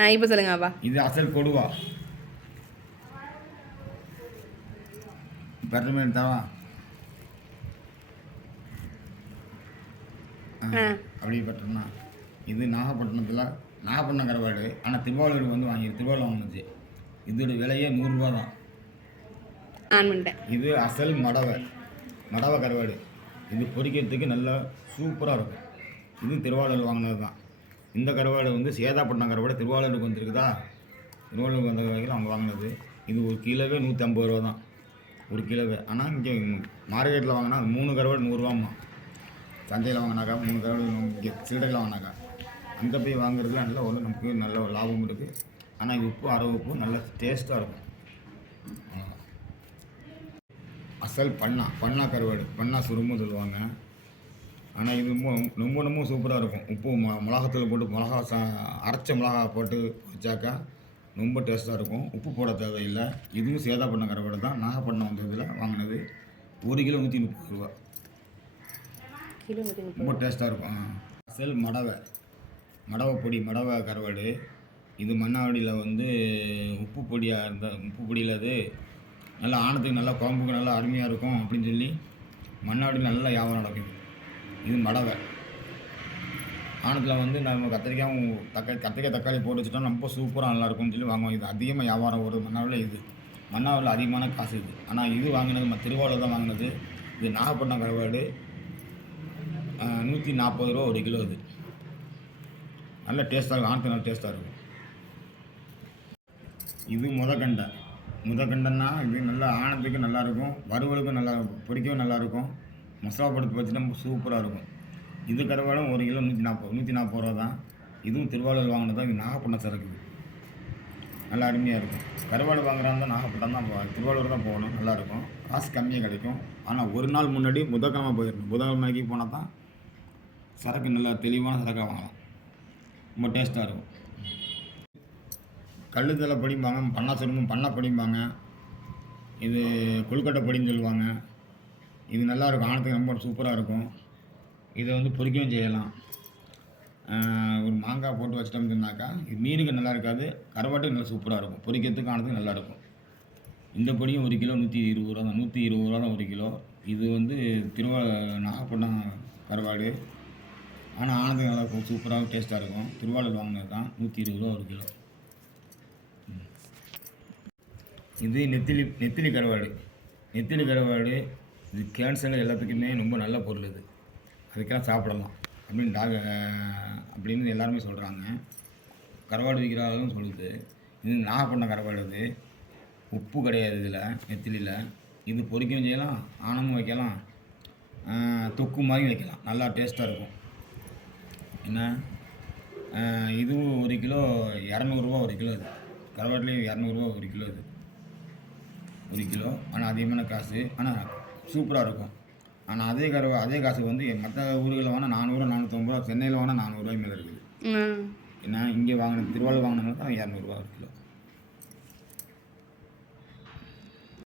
ஆ இப்போ சொல்லுங்க அப்பா. இது அசல் கொடுவா. பெட்டர்மேன் தவா? அப்படி பட்டோம்னா இது நாகப்பட்டினத்தில் நாகப்பட்டினம் கருவாடு ஆனால் திருவாரூர் வந்து வாங்கி திருவாரூர் வாங்கினது இதோட விலையே நூறுரூவா தான். இது அசல் மடவை. மடவை கருவாடு இது பொரிக்கிறதுக்கு நல்லா சூப்பராக இருக்கும். இது திருவாரூர் வாங்கினது தான். இந்த கருவாடு வந்து சேதாப்பட்டினம் கருவாடு திருவாளூருக்கு வந்துருக்குதா? திருவாளூருக்கு வந்த வகையில் அவங்க வாங்கினது. இது ஒரு கிலோவே நூற்றி ஐம்பது ரூபா தான். ஒரு கிலோவே. ஆனால் இங்கே மார்க்கெட்டில் வாங்கினா அது மூணு கருவாடு நூறுரூவாம்மா. சந்தையில் வாங்கினாக்கா மூணு கருவாடு இங்கே சில்லறையில் வாங்கினாக்கா. அங்கே போய் வாங்குறதுல நல்ல ஒரு நமக்கு நல்ல லாபம் இருக்குது ஆனால் இது உப்பு அரை உப்பு நல்ல டேஸ்ட்டாக இருக்கும். அசல் பண்ணா பண்ணா கருவாடு. பண்ணா சுரும்பு சொல்லுவாங்க. ஆனால் இது ரொம்ப ரொம்ப ரொம்ப சூப்பராக இருக்கும். உப்பு மொ மிளகாத்தூள் போட்டு மிளகா சா அரைச்ச மிளகா போட்டு வச்சாக்கா ரொம்ப டேஸ்ட்டாக இருக்கும். உப்பு போட தேவையில்லை. இதுவும் சேதாப்பட்டினம் கருவாடு தான். நாகப்பட்டினம் வந்ததில் வாங்கினது ஒரு கிலோ நூற்றி முப்பது ரூபா. ரொம்ப டேஸ்ட்டாக இருக்கும். ஆ. அசல் மடவை. மடவை பொடி மடவை கருவாடு. இது மண்ணாவடியில் வந்து உப்பு பொடியாக இருந்த உப்பு பொடியில் அது நல்லா ஆனத்துக்கு நல்லா குழம்புக்கு நல்லா அருமையாக இருக்கும் அப்படின்னு சொல்லி மண்ணாவடியில் நல்லா வியாபாரம் நடக்குது. இது மடவை ஆனத்தில் வந்து நம்ம கத்திரிக்காயும் தக்காளி கத்திரிக்காய் தக்காளி போட்டு வச்சுட்டோம் ரொம்ப சூப்பராக நல்லா இருக்கும்னு சொல்லி வாங்குவோம். இது அதிகமாக வியாபாரம் ஒரு மண்ணாவில் இது மன்னாவில் அதிகமான காசு இது. ஆனால் இது வாங்கினது நம்ம திருவாரூர் தான் வாங்கினது. இது நாகப்பட்டினம் கருவாடு நூற்றி நாற்பது ரூபா ஒரு கிலோ இது. நல்ல டேஸ்ட்டாக இருக்கும். ஆனத்து நல்ல டேஸ்ட்டாக இருக்கும். இது முதக்கண்டை முதக்கண்டைன்னா இது நல்லா ஆனத்துக்கும் நல்லாயிருக்கும் வறுவலுக்கும் நல்லா இருக்கும். நல்லாயிருக்கும் மசாலா இருக்கும் மசாலா போட்டு சூப்பராக இருக்கும். இது கருவாடும் ஒரு கிலோ நூற்றி நாற்பது நூற்றி நாற்பது ரூபா தான். இதுவும் திருவாரூர் வாங்கினது தான் நாகப்பட்டினம் சரக்கு. நல்லா அருமையாக இருக்கும். கருவாடு வாங்குறாங்க தான் நாகப்பட்டினம் தான் போவாங்க திருவாரூர் தான் போகணும். நல்லாயிருக்கும் காசு கம்மியாக கிடைக்கும். ஆனால் ஒரு நாள் முன்னாடி புதன்கிழமை போயிடணும் புதன்கிழமைக்கு போனால் தான் சரக்கு நல்லா தெளிவான சரக்காக வாங்கலாம். ரொம்ப டேஸ்ட்டாக இருக்கும். கல்லுத்தலை படிம்பாங்க பண்ணா சுரும்பும் பண்ணா படிம்பாங்க. இது கொழுக்கட்டை படின்னு சொல்லுவாங்க. இது நல்லா இருக்கும் ஆனத்துக்கு ரொம்ப சூப்பராக இருக்கும். இதை வந்து பொறிக்கவும் செய்யலாம். ஒரு மாங்காய் போட்டு வச்சிட்டோம்னு சொன்னாக்கா இது மீனுக்கு நல்லா இருக்காது. கருவாட்டுக்கு நல்லா சூப்பராக இருக்கும். பொரிக்கிறதுக்கு ஆனதுக்கு நல்லா இருக்கும். இந்த பொடியும் ஒரு கிலோ நூற்றி இருபது ரூபா தான். நூற்றி இருபது ரூபா தான் ஒரு கிலோ. இது வந்து திருவா நாகப்பட்டினம் கருவாடு. ஆனால் ஆனந்தம் நல்லா இருக்கும். சூப்பராக டேஸ்ட்டாக இருக்கும். திருவாரூர் வாங்கினது தான். நூற்றி இருபது ரூபா ஒரு கிலோ. இது நெத்திலி நெத்திலி கருவாடு. நெத்திலி கருவாடு இது கேன்சர் எல்லாத்துக்குமே ரொம்ப நல்ல பொருள் இது. அதுக்கெல்லாம் சாப்பிடலாம். அப்படின்னு டாக அப்படின்னு எல்லாருமே சொல்கிறாங்க கருவாடு விற்கிறாங்களும் சொல்லுது. இது நாகப்பட்டினம் கருவாடு இது உப்பு கிடையாது இதில் நெத்திலியில் இது பொறிக்கவும் செய்யலாம் ஆனமும் வைக்கலாம். தொக்கு மாதிரி வைக்கலாம். நல்லா டேஸ்ட்டாக இருக்கும். என்ன? இதுவும் ஒரு கிலோ இரநூறுவா ஒரு கிலோ இது. கருவாட்டிலையும் இரநூறுவா ஒரு கிலோ இது. ஒரு கிலோ. ஆனால் அதிகமான காசு. ஆனால் சூப்பராக இருக்கும். ஆனால் அதே கருவா அதே காசு வந்து மற்ற ஊர்களில் வாங்கினா நானூறு நானூற்றம்பது ரூபா சென்னையில் வாங்கினா நானூறுரூவாய் மேலே இருக்குது. ஏன்னா இங்கே வாங்கின திருவாரூர் வாங்கினவங்க தான் இரநூறுவா ஒரு கிலோ.